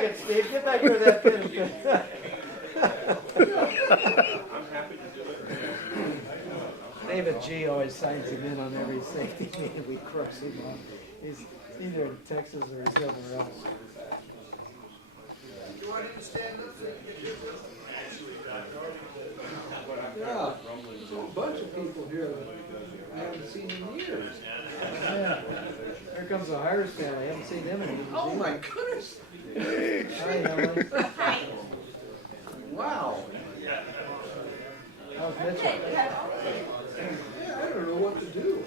second, Steve. Get back to that finish. I'm happy to do it. David G always signs him in on every safety meeting we cross him on. He's either in Texas or he's somewhere else. You want him to stand up so you can get your Yeah, there's a whole bunch of people here that I haven't seen in years. Yeah. Here comes the Hires family. I haven't seen them in years. Oh my goodness! Hi, Emily. Wow. How's Mitchell? Yeah, I don't know what to do.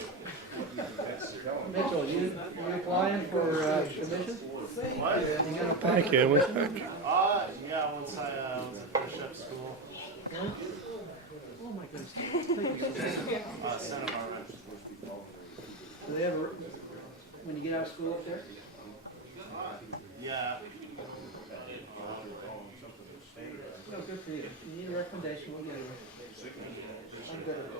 Mitchell, you applying for commission? Thank You you. gonna apply Thank for you. commission? Yeah, once I finish up school. Huh? Oh my goodness. Santa Barbara. Do they ever, when you get out of school up there? Yeah. No, good for you. You need a recommendation, we'll get it. I'm good at it.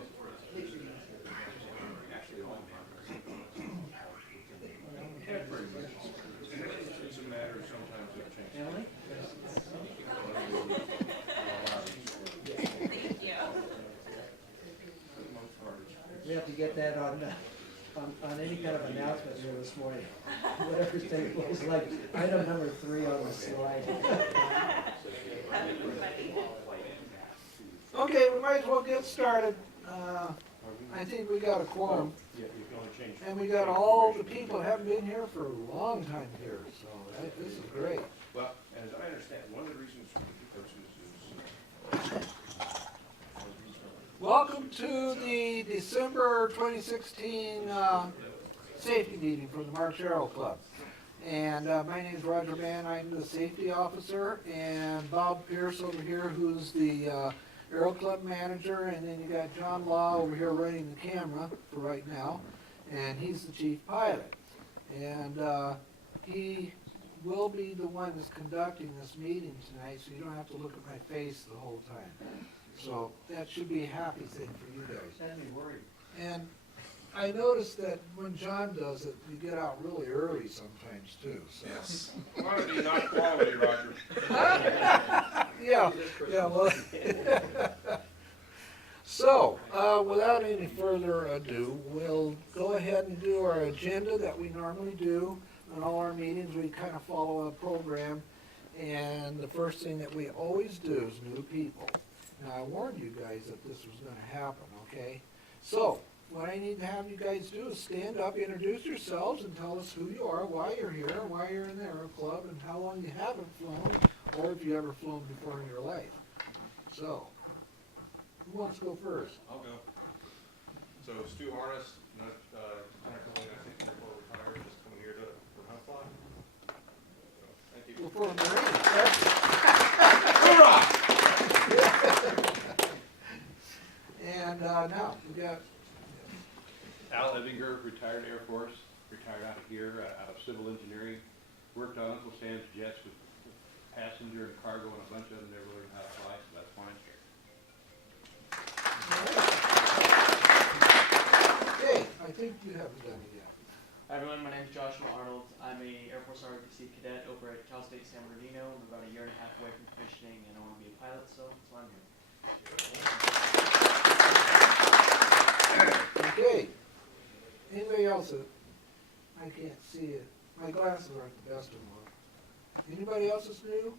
It's a matter of sometimes it changes. Emily? We have to get that on any kind of announcement here this morning. Whatever's taking place, like item number 3 on the slide. Okay, we might as well get started. I think we got a quorum, Yeah, you can only change. and we got all the people that haven't been here for a long time here, so this is great. Well, as I understand, one of the reasons for the differences is, Welcome to the December 2016 safety meeting for the March Aero Club. And my name is Roger Mann, I'm the safety officer, and Bob Pierce over here, who's the Aero Club manager, and then you got John Law over here running the camera for right now, and he's the chief pilot. And he will be the one that's conducting this meeting tonight, so you don't have to look at my face the whole time. So that should be a happy thing for you guys. Had me worried. And I noticed that when John does it, you get out really early sometimes too, so. yes, quantity, not quality, Roger. Yeah, well. So, without any further ado, we'll go ahead and do our agenda that we normally do. On all our meetings, we kind of follow a program. And the first thing that we always do is new people. Now, I warned you guys that this was gonna happen, okay? So, what I need to have you guys do is stand up, introduce yourselves, and tell us who you are, why you're here, why you're in the Aero Club, and how long you haven't flown, or if you ever flown before in your life. So, who wants to go first? I'll go. So Stu Harness, not, technically, I think before retired, just coming here for hunt fly. Thank you. Before Marine, that's- And, now, we got, Al Ebinger, retired Air Force, retired out of here, out of civil engineering. Worked on Uncle Sam's jets with passenger and cargo and a bunch of them, never learned how to fly, so that's fine. okay, I think you haven't done it yet. Hi everyone, my name is Joshua Arnold. I'm a Air Force ROTC cadet over at Cal State San Bernardino. I'm about a year and a half away from commissioning, and I want to be a pilot, so I'm here. Okay. Anybody else that, I can't see it. My glasses aren't the best of them. Anybody else that's new?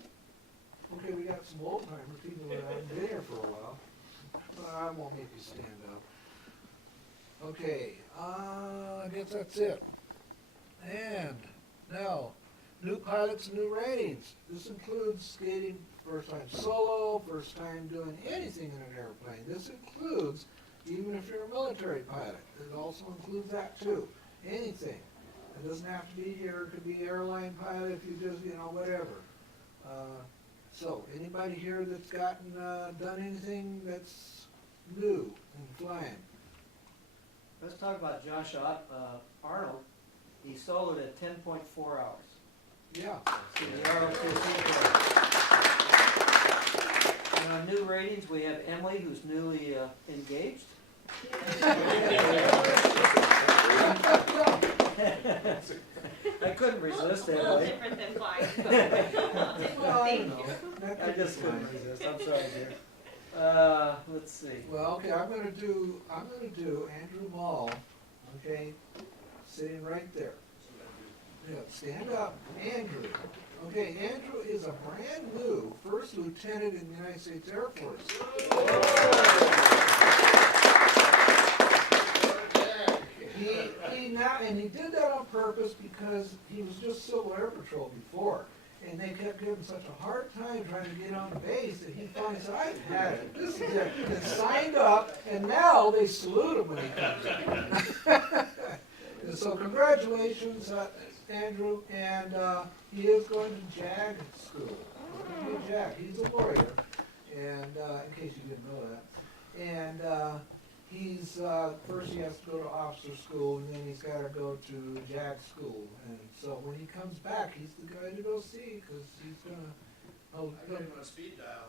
Okay, we got some old timers, people that haven't been here for a while. I won't make you stand up. Okay, I guess that's it. And now, new pilots, new ratings. This includes skating first time solo, first time doing anything in an airplane. This includes even if you're a military pilot. It also includes that too. Anything. It doesn't have to be here. It could be airline pilot if you just, whatever. So, anybody here that's gotten, done anything that's new in flying? Let's talk about Josh Arnold. He soloed at 10.4 hours. Yeah. So the ROTC. And on new ratings, we have Emily, who's newly engaged. I couldn't resist A it. little I different than flying. Well, I Thank don't know. you. That I could be just couldn't fine. resist, I'm sorry, dear. Let's see. Well, okay, I'm gonna do Andrew Mall, okay, sitting right there. Yeah, stand up, Andrew. Okay, Andrew is a brand new first lieutenant in the United States Air Force. He did that on purpose because he was just Civil Air Patrol before. And they kept giving him such a hard time trying to get on the base that he finally said, I've had it, this is it. And signed up, and now they salute him when he comes in. And so congratulations, Andrew, and he is going to JAG school. He's going to be a JAG. He's a lawyer, and in case you didn't know that. And he's first he has to go to officer school, and then he's got to go to JAG school. And so when he comes back, he's the guy to go see because he's gonna. Oh, I got him on speed dial.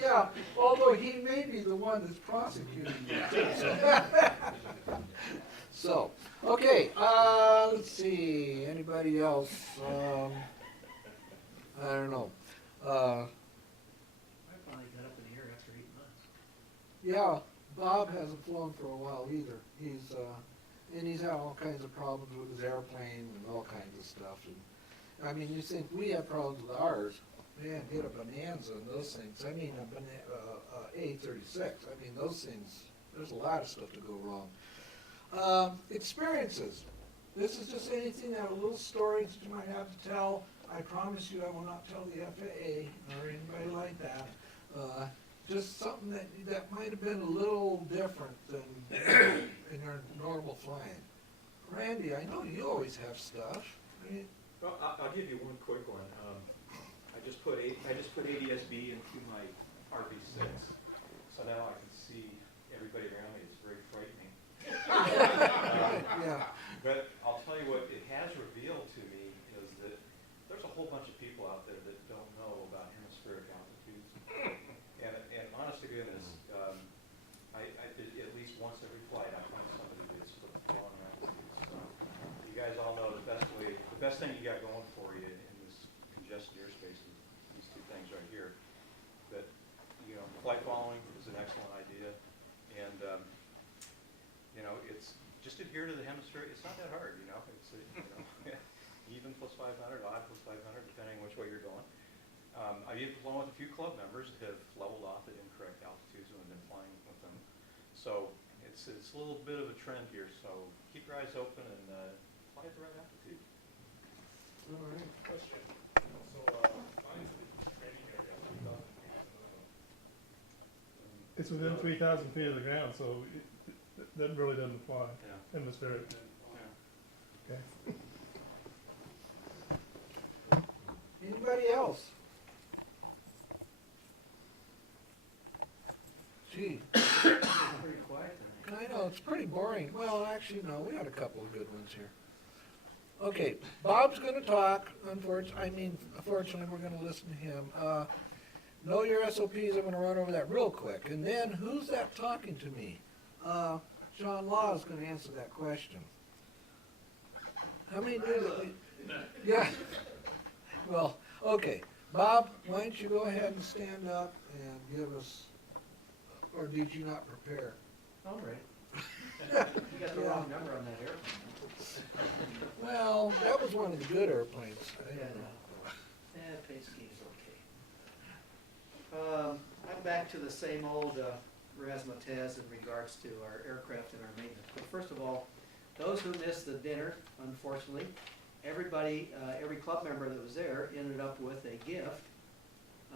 yeah, although he may be the one that's prosecuting you. So, okay, let's see, anybody else? I don't know. I finally got up in the air after 8 months. Yeah, Bob hasn't flown for a while either. And he's had all kinds of problems with his airplane and all kinds of stuff. And I mean, you think we have problems with ours? Man, get a Bonanza and those things. I mean, A36. I mean, those things. There's a lot of stuff to go wrong. Experiences. This is just anything that a little stories that you might have to tell. I promise you, I will not tell the FAA or anybody like that. Just something that might have been a little different than in your normal flying. Randy, I know you always have stuff. Right? Well, I'll give you one quick one. I just put ADSB into my RB6, so now I can see everybody around me. It's very frightening. Yeah. But I'll tell you what it has revealed to me is that there's a whole bunch of people out there that don't know about hemispheric altitudes. And honest to goodness, I at least once every flight I find somebody that's long altitudes. So you guys all know the best thing you got going for you in this congested airspace is these two things right here. But flight following is an excellent idea, and it's just adhere to the hemisphere. It's not that hard, It's even plus 500, odd plus 500, depending on which way you're going. I've even flown with a few club members that have leveled off at incorrect altitudes and have been flying with them. So it's a little bit of a trend here. So keep your eyes open and fly at the right altitude. All right. Question. So, mine's the training area, 3,000 feet. It's within 3,000 feet of the ground, so that really doesn't apply Yeah. in this area. Yeah. Okay. Anybody else? Gee, Pretty quiet tonight. I know, it's pretty boring. Well, actually, no, we had a couple of good ones here. Okay, Bob's gonna talk, unfortunately, we're gonna listen to him. Know your SOPs, I'm gonna run over that real quick. And then, who's that talking to me? John Law is gonna answer that question. How many knew that we, yeah. Well, okay, Bob, why don't you go ahead and stand up and give us, or did you not prepare? All right. You got the wrong number on that airplane. Well, that was one of the good airplanes. Yeah, pace scheme's okay. I'm back to the same old razzmatazz in regards to our aircraft and our maintenance. But first of all, those who missed the dinner, unfortunately, everybody, every club member that was there ended up with a gift.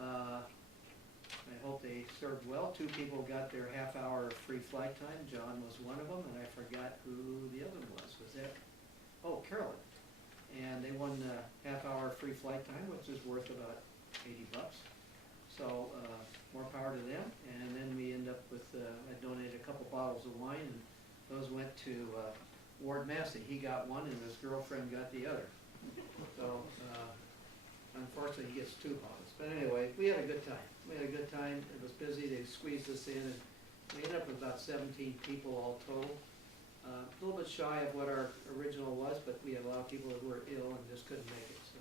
I hope they served well. 2 people got their half-hour free flight time. John was one of them, and I forgot who the other one was. Was that? Oh, Carolyn. And they won half-hour free flight time, which is worth about $80. So more power to them. And then we end up with, I donated a couple bottles of wine, and those went to Ward Massey. He got one, and his girlfriend got the other. So unfortunately, he gets 2 bottles. But anyway, we had a good time. We had a good time. It was busy. They squeezed us in, and we ended up with about 17 people all total. A little bit shy of what our original was, but we had a lot of people that were ill and just couldn't make it, so.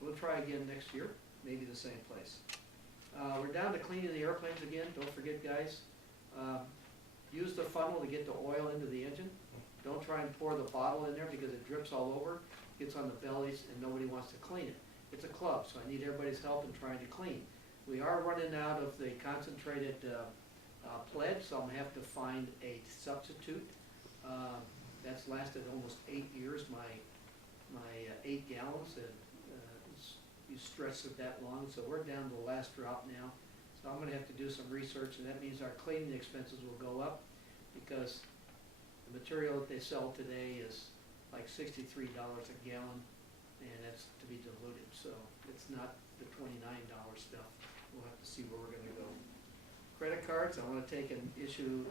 We'll try again next year, maybe the same place. We're down to cleaning the airplanes again, don't forget, guys. Use the funnel to get the oil into the engine. Don't try and pour the bottle in there because it drips all over, gets on the bellies, and nobody wants to clean it. It's a club, so I need everybody's help in trying to clean. We are running out of the concentrated pledge, so I'm gonna have to find a substitute. That's lasted almost 8 years, my 8 gallons, and you stress it that long, so we're down to the last drop now. So I'm gonna have to do some research, and that means our cleaning expenses will go up, because the material that they sell today is like $63 a gallon, and that's to be diluted, so it's not the $29 stuff. We'll have to see where we're gonna go. Credit cards, I wanna take and issue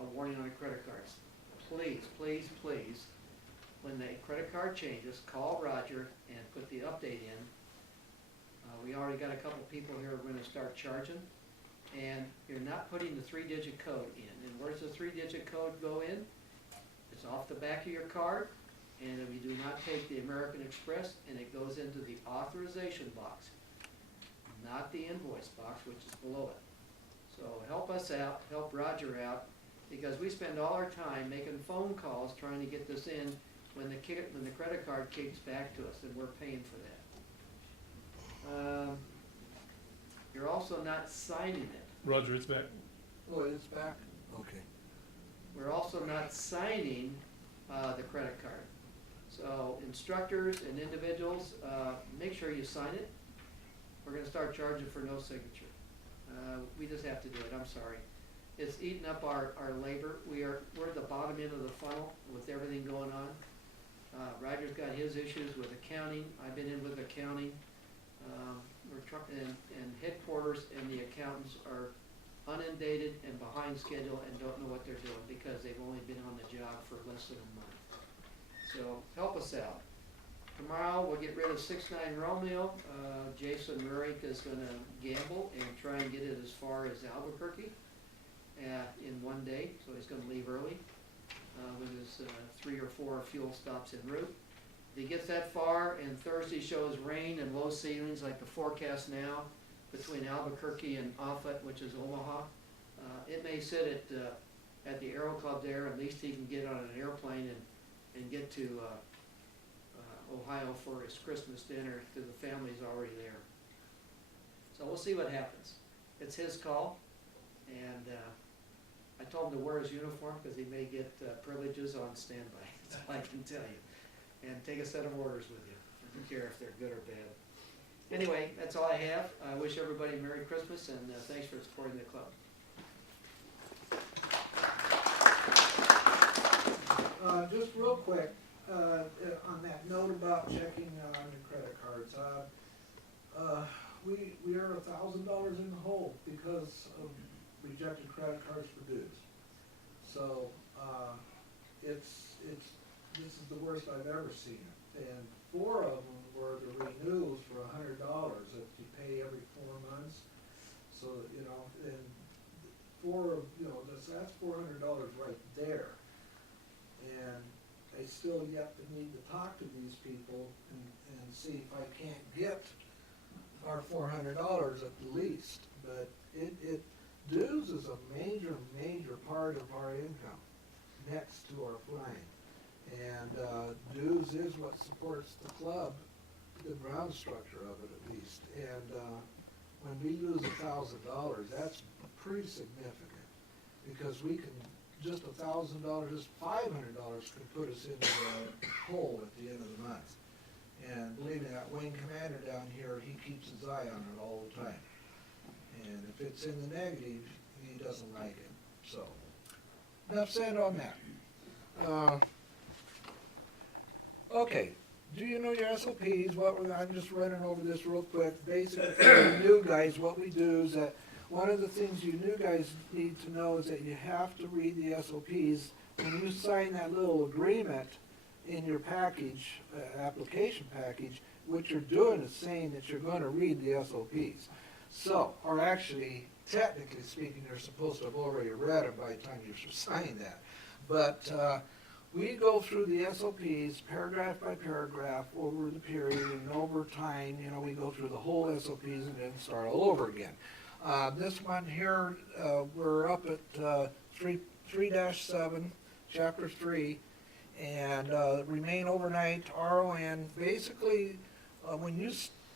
a warning on the credit cards. Please, please, please, when the credit card changes, call Roger and put the update in. We already got a couple people here who are gonna start charging, and you're not putting the 3-digit code in. And where's the 3-digit code go in? It's off the back of your card, and if you do not take the American Express, and it goes into the authorization box, not the invoice box, which is below it. So help us out, help Roger out, because we spend all our time making phone calls trying to get this in when the credit card kicks back to us, and we're paying for that. You're also not signing it. Roger, it's back. Oh, it's back? Okay. We're also not signing the credit card. So instructors and individuals, make sure you sign it. We're gonna start charging for no signature. We just have to do it, I'm sorry. It's eating up our labor. We're at the bottom end of the funnel with everything going on. Roger's got his issues with accounting. I've been in with accounting. And headquarters and the accountants are inundated and behind schedule and don't know what they're doing because they've only been on the job for less than a month. So help us out. Tomorrow we'll get rid of 6-9 Romeo. Jason Murray is gonna gamble and try and get it as far as Albuquerque in one day, so he's gonna leave early with his 3 or 4 fuel stops en route. If he gets that far and Thursday shows rain and low ceilings like the forecast now between Albuquerque and Offutt, which is Omaha, it may sit at the Aero Club there. At least he can get on an airplane and get to Ohio for his Christmas dinner because the family's already there. So we'll see what happens. It's his call, and I told him to wear his uniform because he may get privileges on standby. That's all I can tell you. And take a set of orders with you. I don't care if they're good or bad. Anyway, that's all I have. I wish everybody Merry Christmas, and thanks for supporting the club. Just real quick, on that note about checking on the credit cards, we are $1,000 in the hole because of rejected credit cards for dues. So, this is the worst I've ever seen it. And 4 of them were the renewals for $100 that you pay every 4 months. So, and that's $400 right there. And I still yet to need to talk to these people and see if I can't get our $400 at the least. But dues is a major part of our income next to our flying. And dues is what supports the club, the ground structure of it at least. And when we lose $1,000, that's pretty significant because we can, just $1,000, just $500 can put us into the hole at the end of the month. And believe me, that wing commander down here, he keeps his eye on it all the time. And if it's in the negative, he doesn't like it. So, enough said on that. Okay, do you know your SOPs? I'm just running over this real quick. Basically, for you new guys, what we do is that one of the things you new guys need to know is that you have to read the SOPs. When you sign that little agreement in your package, application package, what you're doing is saying that you're going to read the SOPs. So, or actually, technically speaking, you're supposed to have already read them by the time you sign that. But we go through the SOPs paragraph by paragraph over the period, and over time, you know, we go through the whole SOPs and then start all over again. This one here, we're up at 3-7, chapter 3, and remain overnight, RON. Basically, when you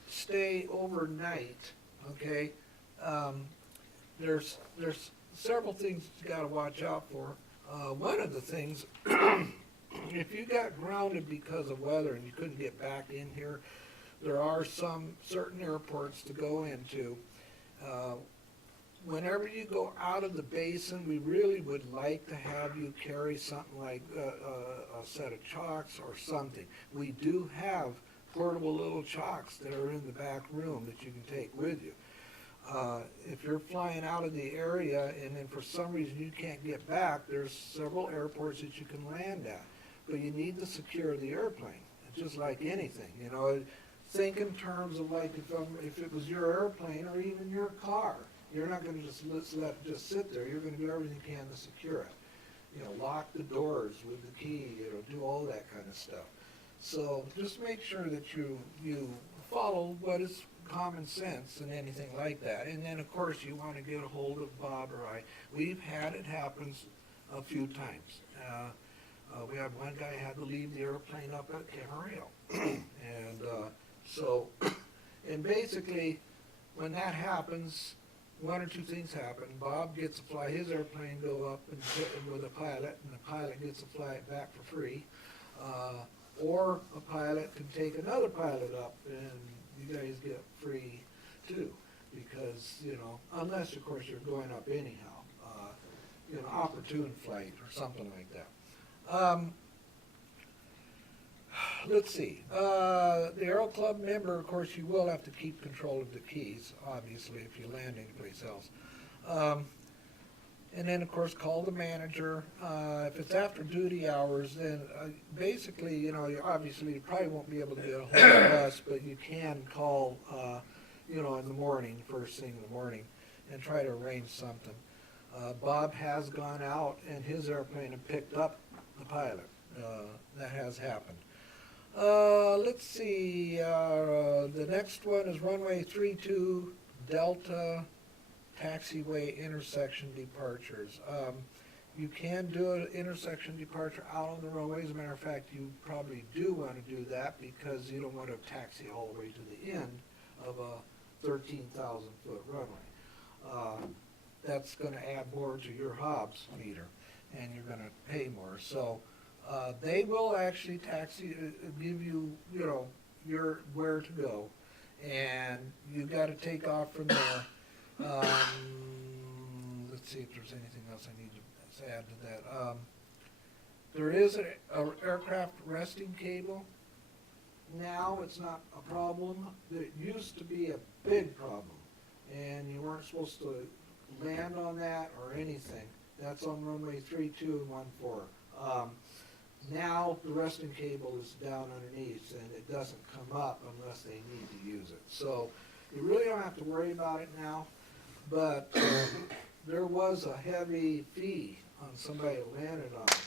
stay overnight, okay, there's several things you gotta watch out for. One of the things, if you got grounded because of weather and you couldn't get back in here, there are some certain airports to go into. Whenever you go out of the basin, we really would like to have you carry something like a set of chalks or something. We do have portable little chalks that are in the back room that you can take with you. If you're flying out of the area and then for some reason you can't get back, there's several airports that you can land at. But you need to secure the airplane, just like anything, you know. Think in terms of like if it was your airplane or even your car. You're not going to just let it just sit there. You're going to do everything you can to secure it. You know, lock the doors with the key, you know, do all that kind of stuff. So just make sure that you follow what is common sense and anything like that. And then, of course, you want to get a hold of Bob or I. We've had it happen a few times. We had one guy had to leave the airplane up at Camarillo. And basically, when that happens, one or two things happen. Bob gets to fly his airplane, go up and hit him with a pilot, and the pilot gets to fly it back for free. Or a pilot can take another pilot up, and you guys get free too. Because, you know, unless, of course, you're going up anyhow. You know, opportune flight or something like that. Let's see. The Aero Club member, of course, you will have to keep control of the keys, obviously, if you land anyplace else. And then, of course, call the manager. If it's after duty hours, then basically, you know, obviously you probably won't be able to get a hold of us, but you can call, you know, in the morning, first thing in the morning, and try to arrange something. Bob has gone out in his airplane and picked up the pilot. That has happened. Let's see, the next one is runway 32 Delta taxiway intersection departures. You can do an intersection departure out on the runway. As a matter of fact, you probably do want to do that because you don't want to taxi all the way to the end of a 13,000 foot runway. That's going to add more to your Hobbs meter, and you're going to pay more. So they will actually taxi, give you, you know, your where to go, and you got to take off from there. Let's see if there's anything else I need to add to that. There is an aircraft resting cable. Now it's not a problem. It used to be a big problem, and you weren't supposed to land on that or anything. That's on runway 32 and 14. Now the resting cable is down underneath, and it doesn't come up unless they need to use it. So you really don't have to worry about it now. But there was a heavy fee on somebody who landed on it,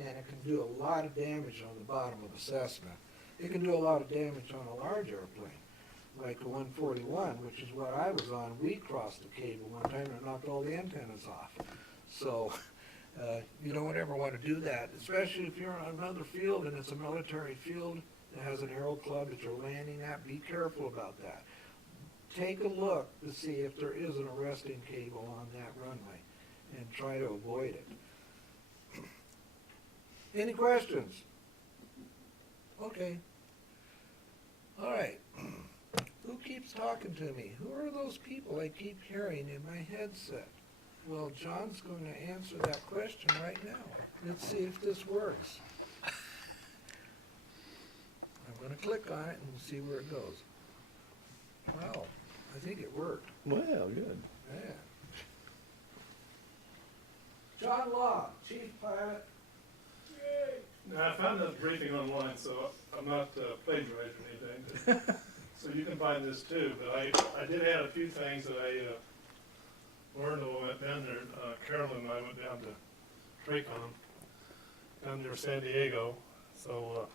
and it can do a lot of damage on the bottom of a Cessna. It can do a lot of damage on a large airplane, like a 141, which is what I was on. We crossed the cable one time and it knocked all the antennas off. So you don't ever want to do that, especially if you're on another field and it's a military field that has an aero club that you're landing at. Be careful about that. Take a look to see if there is an arresting cable on that runway and try to avoid it. Any questions? Okay. All right. Who keeps talking to me? Who are those people I keep hearing in my headset? Well, John's going to answer that question right now. Let's see if this works. I'm going to click on it and see where it goes. Wow, I think it worked. Well, good. Yeah. John Law, Chief Pilot. Now, I found this briefing online, so I'm not plagiarizing anything. So you can find this too, but I did add a few things that I learned when I went down there. Carolyn and I went down to Tracon down near San Diego. So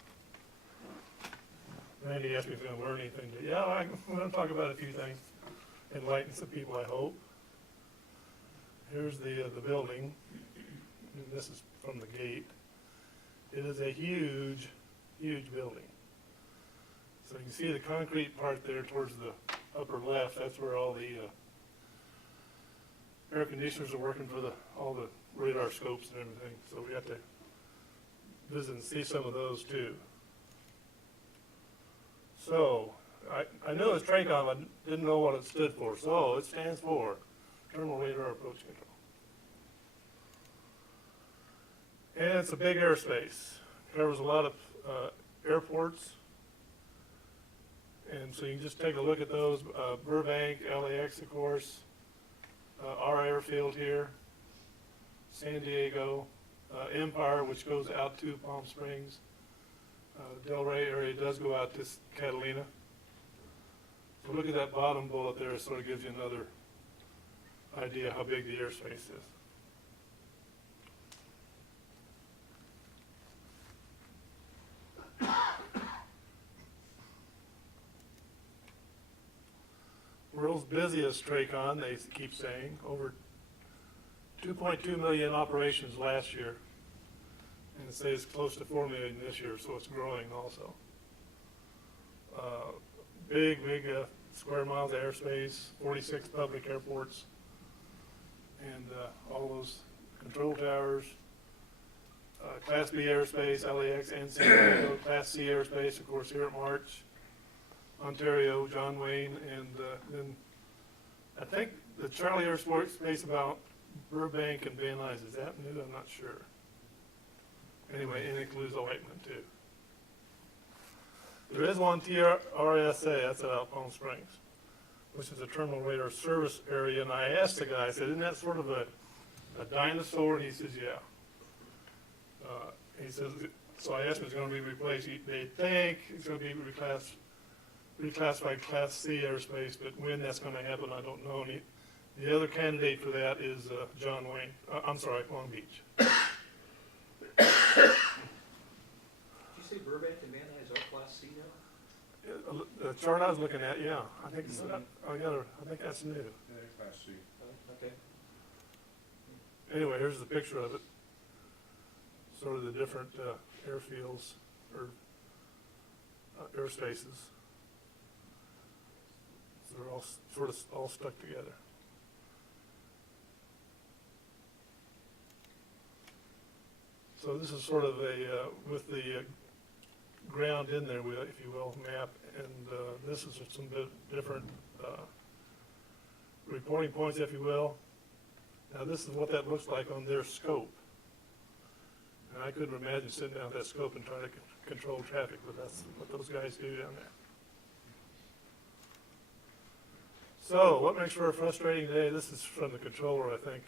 Randy asked me if I'm gonna learn anything. Yeah, I'm gonna talk about a few things, enlighten some people, I hope. Here's the building. And this is from the gate. It is a huge, huge building. So you can see the concrete part there towards the upper left. That's where all the air conditioners are working for all the radar scopes and everything. So we got to visit and see some of those too. So I knew it was TRACOM. I didn't know what it stood for. So it stands for Terminal Radar Approach Control. And it's a big airspace. Covers a lot of airports. And so you can just take a look at those. Burbank, LAX, of course. Our airfield here. San Diego. Empire, which goes out to Palm Springs. Delray area does go out to Catalina. So look at that bottom bullet there. It sort of gives you another idea how big the airspace is. World's busiest TRACON, they keep saying. Over 2.2 million operations last year. And it says close to 4 million this year, so it's growing also. Big square miles of airspace, 46 public airports, and all those control towers. Class B airspace, LAX and San Diego. Class C airspace, of course, here at March. Ontario, John Wayne, and then I think the Charlie Air Force Base about Burbank and Van Nuys. Is that new? I'm not sure. Anyway, and it includes Whiteman too. There is one TRSA, that's out Palm Springs, which is a terminal radar service area. And I asked the guy, I said, isn't that sort of a dinosaur? And he says, yeah. He says, so I asked him, it's going to be replaced. They think it's going to be reclassified Class C airspace, but when that's going to happen, I don't know. And the other candidate for that is John Wayne. Long Beach. Did you say Burbank and Van Nuys are Class C now? The chart I was looking at, yeah, I think it's, I think that's new. Class C. Okay. Anyway, here's the picture of it. Sort of the different airfields or airspaces. So they're all sort of all stuck together. So this is sort of a, with the ground in there, if you will, map, and this is some different reporting points, if you will. Now this is what that looks like on their scope. And I couldn't imagine sitting down at that scope and trying to control traffic, but that's what those guys do down there. So what makes for a frustrating day? This is from the controller, I think.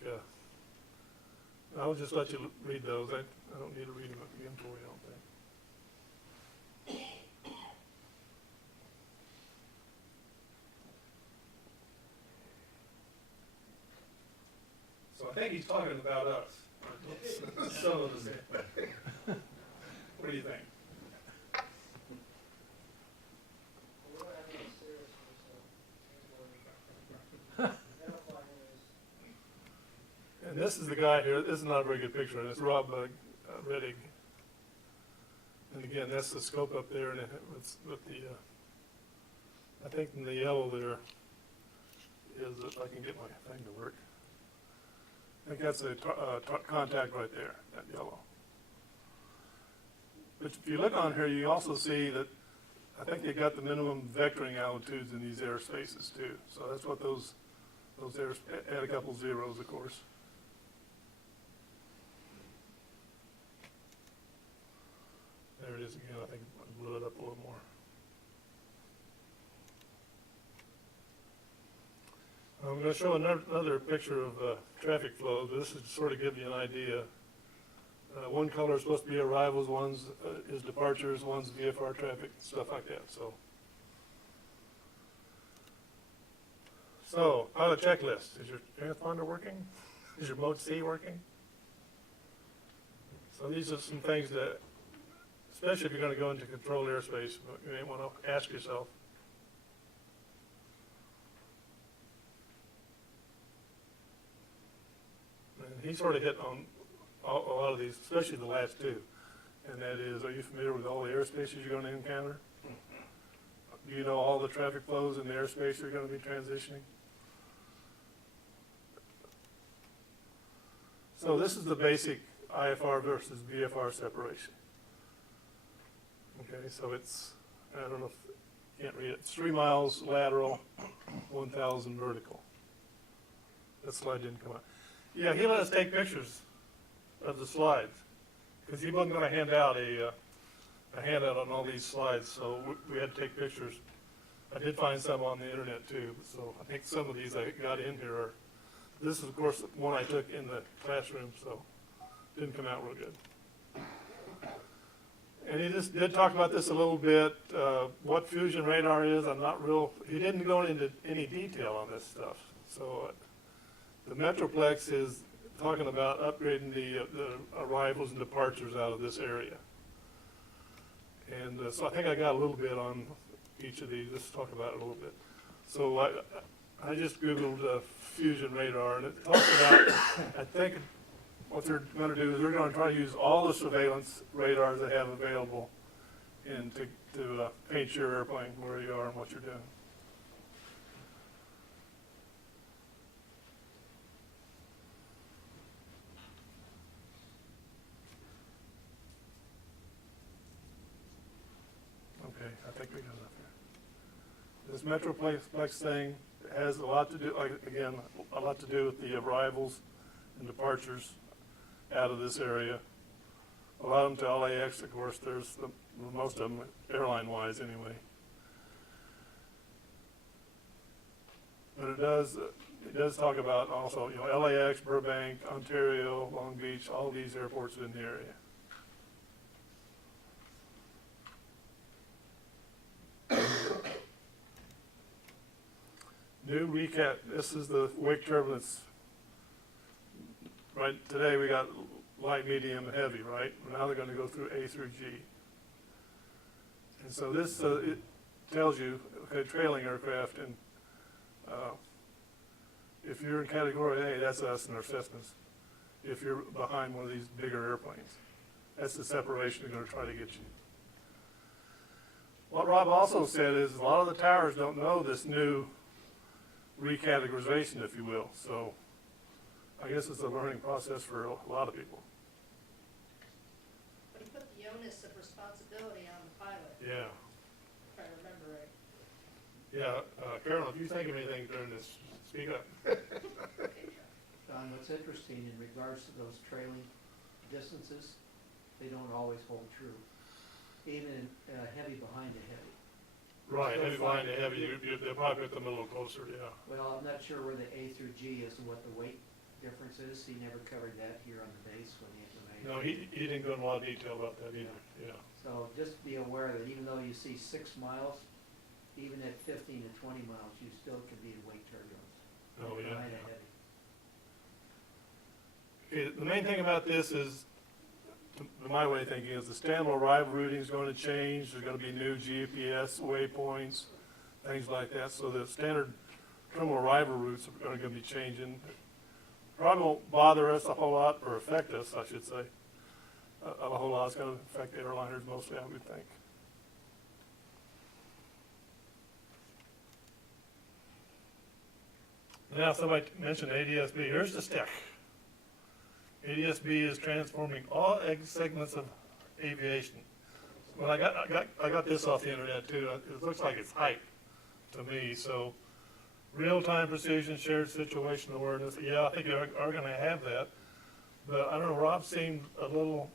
I'll just let you read those. I don't need to read them again for you, I don't think. So I think he's talking about us. Some of us. What do you think? And this is the guy here. This is not a very good picture. It's Rob Reddig. And again, that's the scope up there, and it's with the. I think in the yellow there is, if I can get my thing to work. I think that's a contact right there, that yellow. But if you look on here, you also see that I think they got the minimum vectoring altitudes in these airspaces too. So that's what those airs, add a couple zeros, of course. There it is again. I think I blew it up a little more. I'm going to show another picture of traffic flows, but this is to sort of give you an idea. One color is supposed to be arrivals, one's is departures, one's VFR traffic, stuff like that. So, on a checklist, is your transponder working? Is your mode C working? So these are some things that, especially if you're gonna go into controlled airspace, you may wanna ask yourself. And he sort of hit on a lot of these, especially the last two. And that is, are you familiar with all the airspaces you're gonna encounter? Do you know all the traffic flows in the airspace you're gonna be transitioning? So this is the basic IFR versus VFR separation. Okay, so it's, I don't know if you can't read it, it's 3 miles lateral, 1,000 vertical. That slide didn't come out. Yeah, he let us take pictures of the slides, because he wasn't gonna hand out a handout on all these slides, so we had to take pictures. I did find some on the internet too, so I think some of these I got in here are, this is of course one I took in the classroom, so didn't come out real good. And he just did talk about this a little bit, what fusion radar is. I'm not real, he didn't go into any detail on this stuff. So the Metroplex is talking about upgrading the arrivals and departures out of this area. And so I think I got a little bit on each of these. Let's talk about it a little bit. So I just Googled fusion radar, and it talks about, I think what they're going to do is they're going to try to use all the surveillance radars they have available and to paint your airplane where you are and what you're doing. Okay, I think we got enough here. This Metroplex thing has a lot to do, like, again, a lot to do with the arrivals and departures out of this area. A lot of them to LAX, of course. There's most of them airline-wise anyway. But it does talk about also, you know, LAX, Burbank, Ontario, Long Beach, all these airports in the area. New recap, this is the wake turbulence. Right, today we got light, medium, and heavy, right? Now they're going to go through A through G. And so this, it tells you, okay, trailing aircraft, and if you're in category A, that's us and our Cessnas. If you're behind one of these bigger airplanes, that's the separation they're going to try to get you. What Rob also said is a lot of the towers don't know this new recategorization, if you will. So I guess it's a learning process for a lot of people. But he put the onus of responsibility on the pilot, Yeah. if I remember right. Yeah, Carolyn, if you think of anything during this, speak up. Don, what's interesting in regards to those trailing distances, they don't always hold true. Even heavy behind a heavy. Right, Still heavy behind the fine. heavy, they'll probably put them a little closer, yeah. Well, I'm not sure where the A through G is and what the weight difference is. He never covered that here on the base when he implemented. No, he didn't go into a lot of detail about that either, yeah. So just be aware that even though you see 6 miles, even at 15 to 20 miles, you still can be in weight turbulence. Oh, yeah. Behind a heavy. Okay, the main thing about this is, to my way of thinking, is the standard arrival routing is going to change. There's going to be new GPS waypoints, things like that. So the standard terminal arrival routes are going to be changing. Probably won't bother us a whole lot, or affect us, I should say, a whole lot. It's going to affect the airliners mostly, I would think. Now, somebody mentioned ADS-B. Here's the stick. ADS-B is transforming all segments of aviation. Well, I got this off the internet too. It looks like it's hype to me. So, real-time precision, shared situation awareness. Yeah, I think you are going to have that. But I don't know. Rob seemed a little,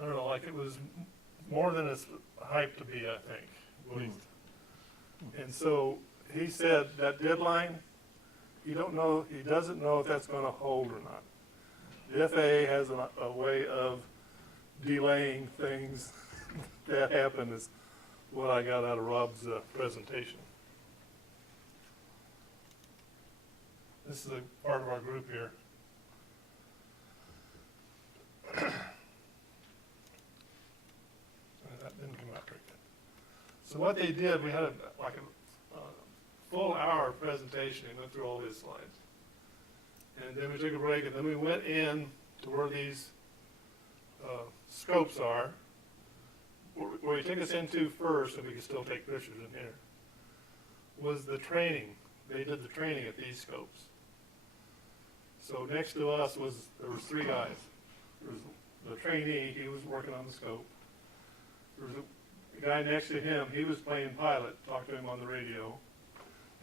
I don't know, like it was more than it's hype to be. I think, at least. And so he said that deadline. He doesn't know if that's going to hold or not. The FAA has a way of delaying things that happen, is what I got out of Rob's presentation. This is a part of our group here. That didn't come out very good. So what they did, we had like a full hour presentation and went through all his slides. And then we took a break, and then we went in to where these scopes are. Where he took us into first, and we could still take pictures in here, was the training. They did the training at these scopes. So next to us there was three guys. There was the trainee, he was working on the scope. There was a guy next to him, he was playing pilot, talked to him on the radio.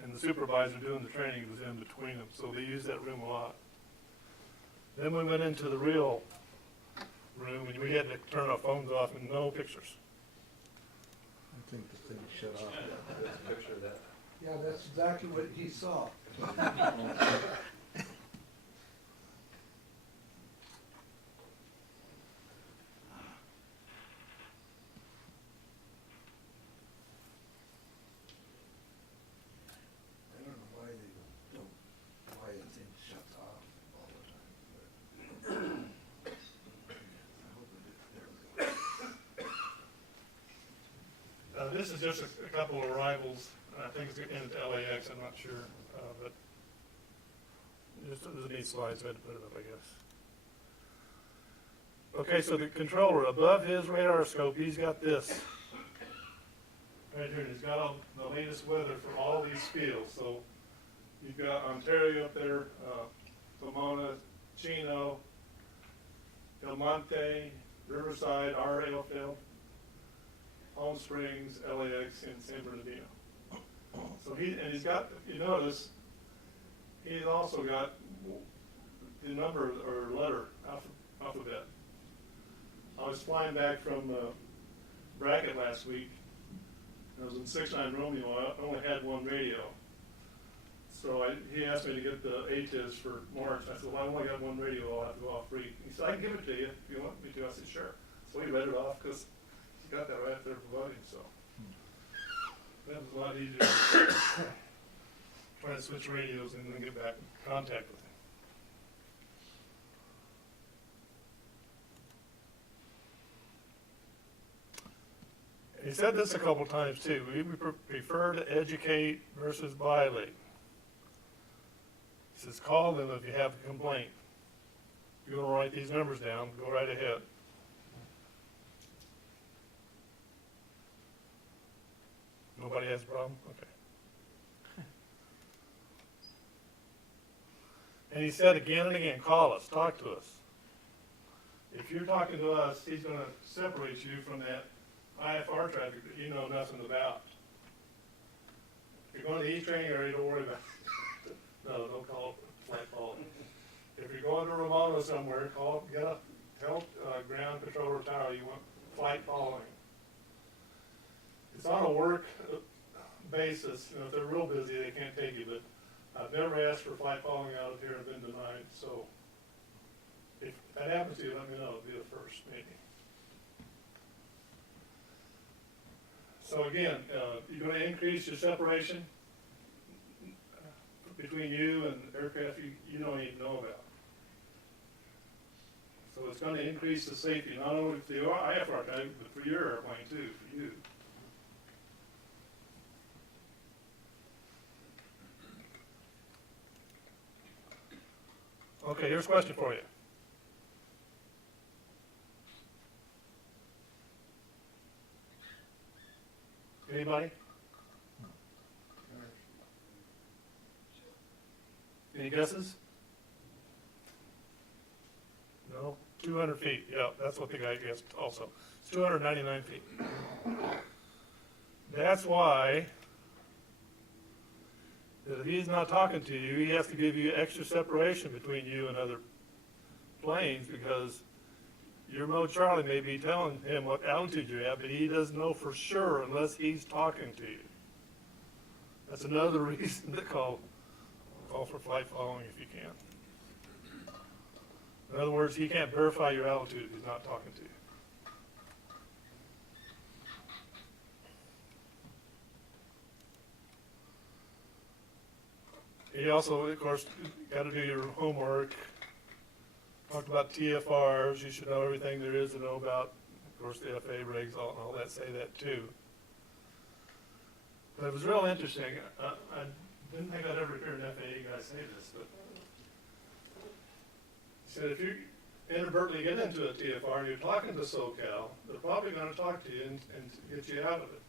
And the supervisor doing the training was in between them, so they used that room a lot. Then we went into the real room, and we had to turn our phones off and no pictures. I think the thing shut off. There's a picture of that. Yeah, that's exactly what he saw. I don't know why they don't, why the thing shuts off all the time, but I hope it is, there we go. This is just a couple of arrivals. I think it's in LAX, I'm not sure, but just a neat slide, so I had to put it up, I guess. Okay, so the controller, above his radar scope, he's got this. Right here, and he's got all the latest weather for all these fields. So you've got Ontario up there, Pomona, Chino, El Monte, Riverside, our Ailfield, Palm Springs, LAX, and San Bernardino. So he's got, if you notice, he's also got the number or letter alphabet. I was flying back from Brackett last week. I was in 69 Romeo. I only had one radio. So he asked me to get the ATIS for March. I said, well, I only got one radio. I'll have to go off free. He said, I can give it to you if you want me to. I said, sure. So he read it off because he got that right up there for voting. So that was a lot easier trying to switch radios and then get back in contact with him. He said this a couple times too. We prefer to educate versus violate. He says, call them if you have a complaint. If you want to write these numbers down, go right ahead. Nobody has a problem? Okay. And he said again and again, call us, talk to us. If you're talking to us, he's going to separate you from that IFR traffic that you know nothing about. If you're going to the East training area, don't worry about it. No, don't call flight following. If you're going to Ramona somewhere, get a ground controller tower. You want flight following. It's on a work basis. You know, if they're real busy, they can't take you. But I've never asked for flight following out of here and been denied. So if that happens to you, let me know. It'll be the first maybe. So again, you're going to increase your separation between you and aircraft you don't even know about. So it's going to increase the safety, not only for the IFR type, but for your airplane too, for you. Okay, here's a question for you. Anybody? Any guesses? No? 200 feet. Yeah, that's what the guy guessed also. It's 299 feet. That's why that if he's not talking to you, he has to give you extra separation between you and other planes because your mode Charlie may be telling him what altitude you're at, but he doesn't know for sure unless he's talking to you. That's another reason to call for flight following if you can. In other words, he can't verify your altitude if he's not talking to you. You also, of course, got to do your homework. Talked about TFRs, you should know everything there is to know about. Of course, the FAA regs, all that say that too. But it was real interesting. I didn't think I'd ever hear an FAA guy say this, but he said if you inadvertently get into a TFR and you're talking to SoCal, they're probably going to talk to you and get you out of it.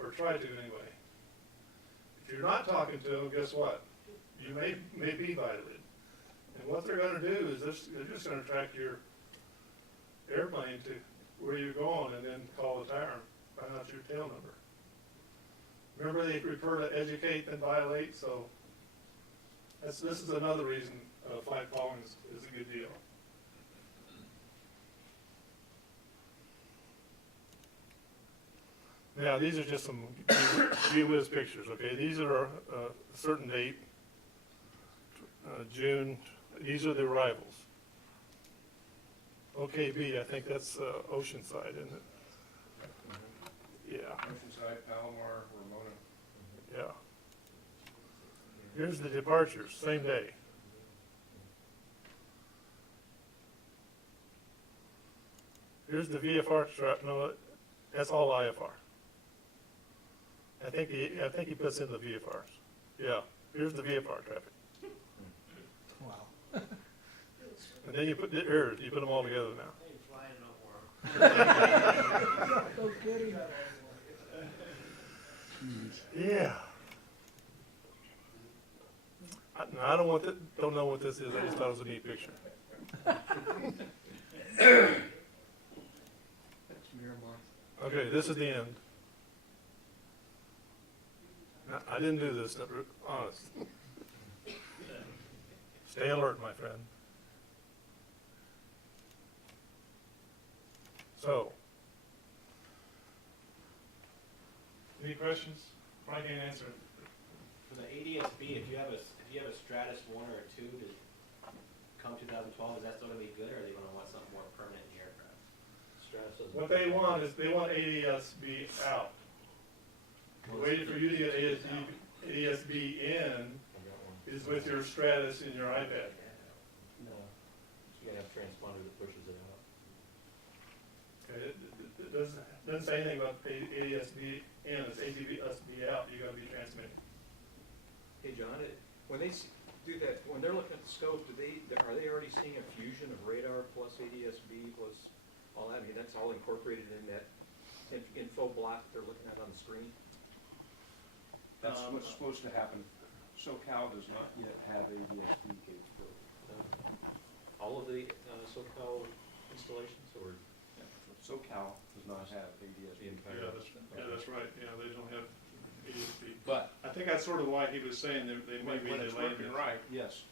Or try to anyway. If you're not talking to them, guess what? You may be violated. And what they're going to do is they're just going to track your airplane to where you're going and then call the tower and find out your tail number. Remember, they prefer to educate than violate, so this is another reason flag following is a good deal. Now, these are just some gee-whiz pictures, okay? These are a certain date, June. These are the arrivals. OKB, I think that's Oceanside, isn't it? Yeah, Oceanside, Palomar, Ramona. yeah. Here's the departures, same day. Here's the VFR no, that's all IFR. I think he puts in the VFRs. Yeah, here's the VFR traffic. Wow. And then you put them all together now. I ain't flying no more. No kidding. Yeah. I don't know what this is. I just thought it was a neat picture. That's Miramar. Okay, this is the end. Now, I didn't do this, honest. Stay alert, my friend. So, any questions? I can't answer. For the ADSB, if you have a Stratus 1 or a 2 to come 2012, is that still gonna be good, or are they gonna want something more permanent in the aircraft? Stratus doesn't. What they want is ADSB out. We're waiting for you to get ADSB in is with your Stratus in your iPad. No. You gotta have a transponder that pushes it out. Okay, it doesn't say anything about ADSB in, it's ADSB out, you gotta be transmitting. Hey, John, when they do that, when they're looking at the scope, are they already seeing a fusion of radar plus ADSB plus all that? I mean, that's all incorporated in that info block they're looking at on the screen? That's what's supposed to happen. SoCal does not yet have ADSB capability. All of the SoCal installations, or? SoCal does not have ADSB. That's right, yeah, they don't have ADSB. But I think that's sort of why he was saying they may be when it's delaying working it. right, yes.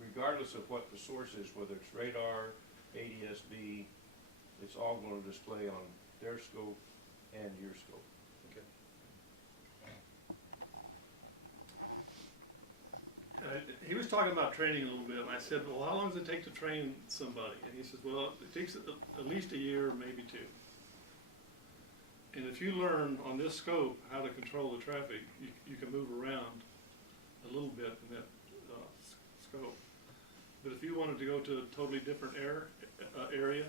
Regardless of what the source is, whether it's radar, ADSB, it's all going to display on their scope and your scope. Okay. He was talking about training a little bit, and I said, well, how long does it take to train somebody? And he says, well, it takes at least a year, maybe 2. And if you learn on this scope how to control the traffic, you can move around a little bit in that scope. But if you wanted to go to a totally different area,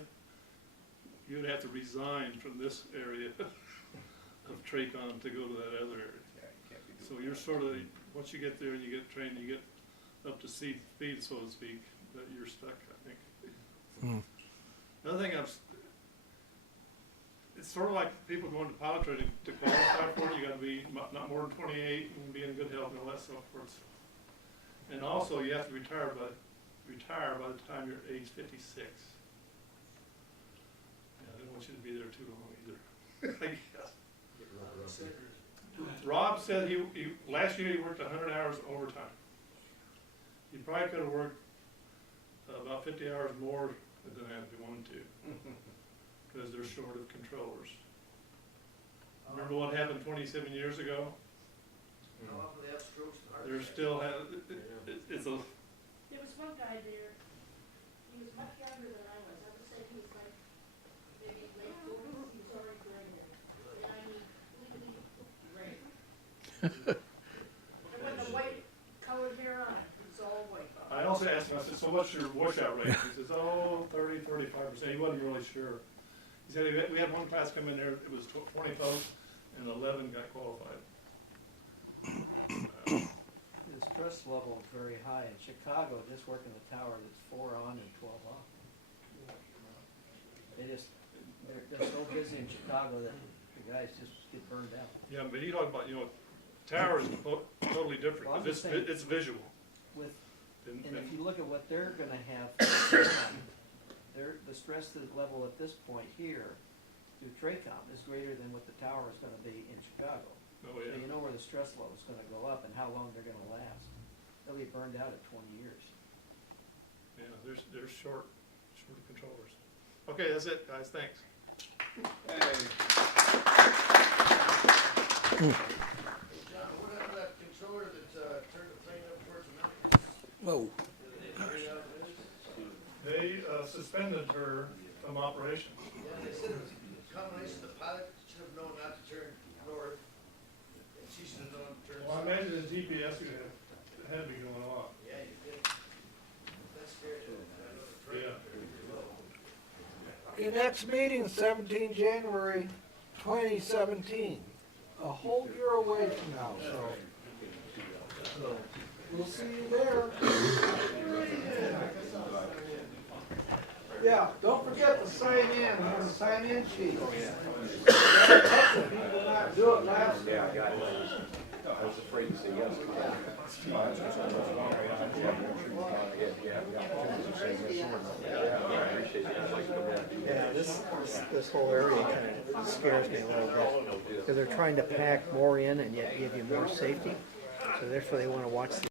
you'd have to resign from this area of TRACON to go to that other area. Yeah, you can't be doing So you're that. sort of, once you get there and you get trained, you get up to speed, so to speak, but you're stuck, I think. Another thing it's sort of like people going to pilot training. To qualify for it, you gotta be not more than 28 and be in good health and all that stuff. And also, you have to retire by the time you're age 56. Yeah, I don't want you to be there too long either, I guess. Rob said he last year he worked 100 hours overtime. He probably could have worked about 50 hours more than that if he wanted to, because they're short of controllers. Remember what happened 27 years ago? How often they have strokes and heart They're attacks? still it's a There was one guy there, he was much younger than I was. I would say he was like maybe late 40s, he was already gray hair. And I mean, completely gray. And with the white colored hair on, it was all white. I so what's your washout rate? He says, oh, 35%. He wasn't really sure. He said, we had one class come in there, it was 20 folks, and 11 got qualified. The stress level is very high. In Chicago, just working the tower, that's 4 on and 12 off. They're so busy in Chicago that the guys just get burned out. Yeah, but he talked about, tower is totally different, Well, I'm because just saying- it's visual. With, And- and if and- you look at what they're gonna have, the stress level at this point here through TRACOM is greater than what the tower is gonna be in Chicago. Oh, So yeah. you know where the stress level is gonna go up and how long they're gonna last. They'll be burned out at 20 years. Yeah, they're short controllers. Okay, that's it, guys, thanks. Hey. John, what happened to that controller that, turned the plane up towards the mountain? Whoa. They suspended her from operation. Yeah, they said it was a combination, the pilot should have known not to turn north, and she should have known to turn Well, I south. imagine the GPS had to be going off. Yeah, you did. That's scary, though. I know the train Yeah. pretty low. Your next meeting, 17 January 2017, a whole year away from now, so we'll see you there. Yeah, don't forget to sign in on the sign-in sheet. Oh, yeah. People not do it last year. I got it. I was afraid to say yes. Yeah, this whole area kind of scares me a little bit, because they're trying to pack more in and yet give you more safety. So therefore they want to watch the